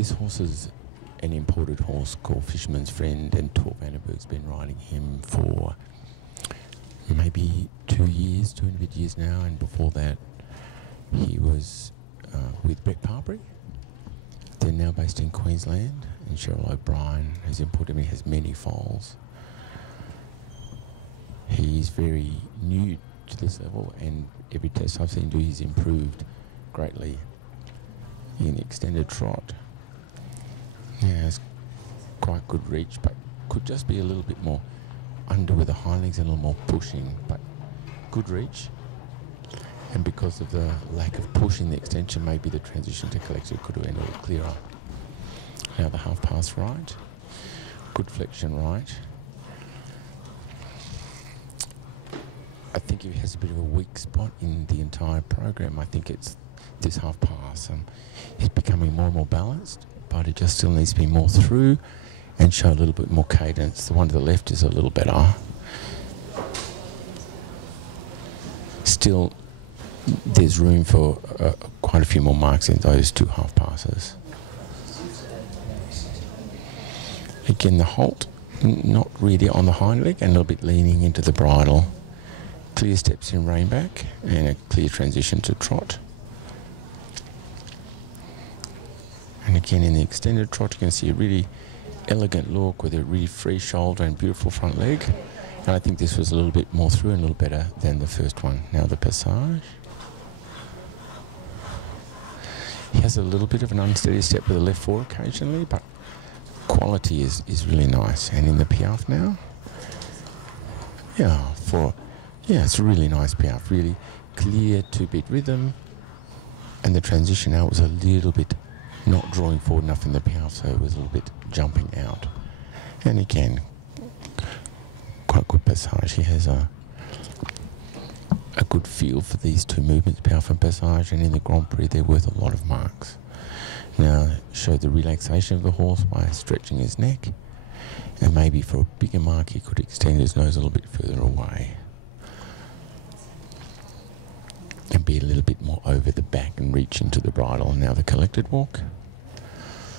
This horse is an imported horse called Fisherman's Friend, and Tor Vandenberg's been riding him for maybe 2 years, 2 and a bit years now, and before that he was with Brett Parbury. They're now based in Queensland, and Cheryl O'Brien has imported him. He has many foals. He's very new to this level, and every test I've seen do, he's improved greatly in extended trot. Yeah, it's quite good reach, but could just be a little bit more under with the hind legs and a little more pushing, but good reach. And because of the lack of push in the extension, maybe the transition to collected could have been a little clearer. Now the half pass right, good flexion right. I think he has a bit of a weak spot in the entire program. I think it's this half pass. He's becoming more and more balanced, but it just still needs to be more through and show a little bit more cadence. The one to the left is a little better. Still, there's room for quite a few more marks in those two half passes. Again, the halt, not really on the hind leg and a little bit leaning into the bridle. Clear steps in rein back and a clear transition to trot. And again, in the extended trot, you can see a really elegant look with a really free shoulder and beautiful front leg. And I think this was a little bit more through and a little better than the first one. Now the passage. He has a little bit of an unsteady step with the left foot occasionally, but quality is really nice. And in the piaffe now, it's a really nice piaffe, really clear 2-beat rhythm. And the transition now was a little bit not drawing forward enough in the piaffe, so it was a little bit jumping out. And again, quite good passage. He has a good feel for these two movements, piaffe and passage, and in the Grand Prix they're worth a lot of marks. Now, show the relaxation of the horse by stretching his neck, and maybe for a bigger mark he could extend his nose a little bit further away and be a little bit more over the back and reach into the bridle. Now the collected walk.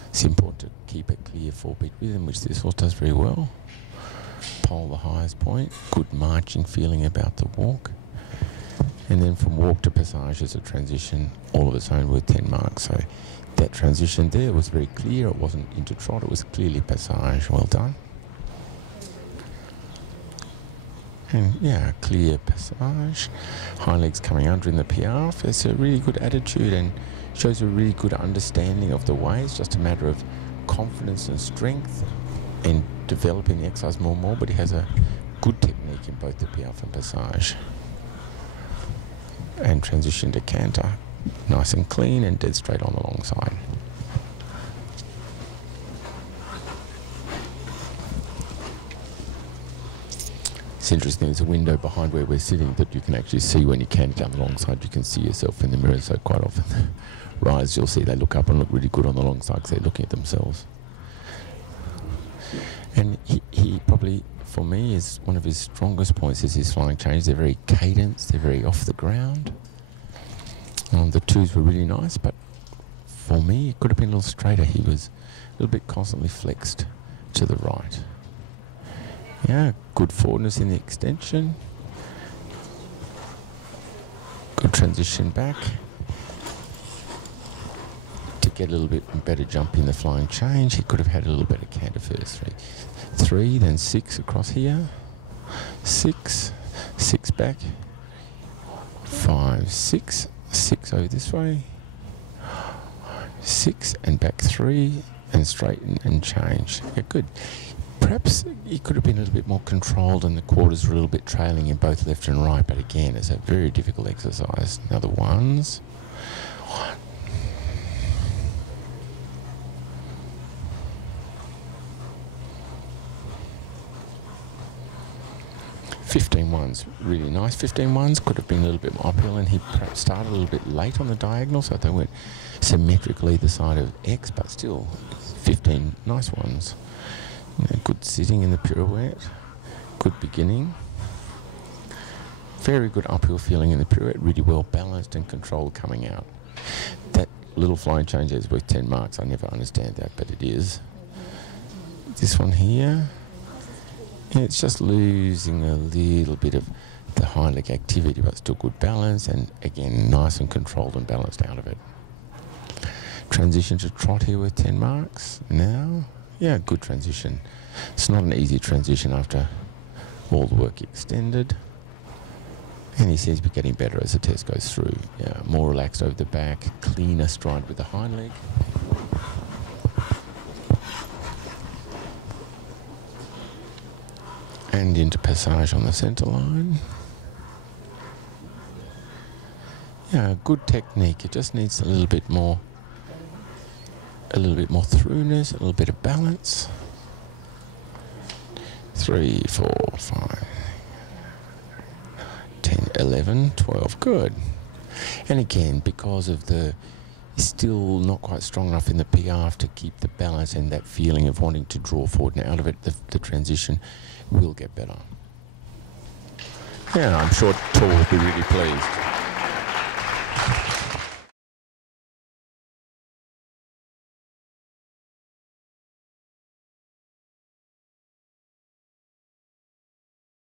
It's important to keep a clear 4-beat rhythm, which this horse does very well. Pole the highest point, good marching feeling about the walk. And then from walk to passage is a transition all of its own worth 10 marks. So that transition there was very clear. It wasn't into trot, it was clearly passage. Well done. And yeah, clear passage. Hind legs coming under in the piaffe. It's a really good attitude and shows a really good understanding of the way. It's just a matter of confidence and strength and developing the exercise more and more, but he has a good technique in both the piaffe and passage. And transition to canter. Nice and clean and dead straight on the long side. It's interesting, there's a window behind where we're sitting that you can actually see when you canter down the long side. You can see yourself in the mirror, so quite often the riders, you'll see they look up and look really good on the long side because they're looking at themselves. And he probably, for me, is one of his strongest points is his flying change. They're very cadenced, they're very off the ground. The twos were really nice, but for me, it could have been a little straighter. He was a little bit constantly flexed to the right. Yeah, good forwardness in the extension. Good transition back. To get a little bit better jump in the flying change, he could have had a little better canter first. 3, then 6 across here. 6, 6 back. 5, 6. 6 over this way, 6 and back 3 and straighten and change. Yeah, good. Perhaps he could have been a little bit more controlled and the quarters were a little bit trailing in both left and right, but again, it's a very difficult exercise. Now the ones. 15 ones, really nice. 15 ones could have been a little bit more uphill, and he perhaps started a little bit late on the diagonal, so they weren't symmetrically the side of X, but still 15 nice ones. Good sitting in the pirouette, good beginning. Very good uphill feeling in the pirouette, really well balanced and controlled coming out. That little flying change there is worth 10 marks. I never understand that, but it is. This one here, yeah, it's just losing a little bit of the hind leg activity, but still good balance, and again, nice and controlled and balanced out of it. Transition to trot here with 10 marks. Now, yeah, good transition. It's not an easy transition after all the work extended. And he seems to be getting better as the test goes through. Yeah, more relaxed over the back, cleaner stride with the hind leg. And into passage on the centre line. Yeah, good technique. It just needs a little bit more throughness, a little bit of balance. 3, 4, 5, 10, 11, 12. Good. And again, because of the still not quite strong enough in the PR to keep the balance and that feeling of wanting to draw forward and out of it, the transition will get better. Yeah, I'm sure Tor will be really pleased.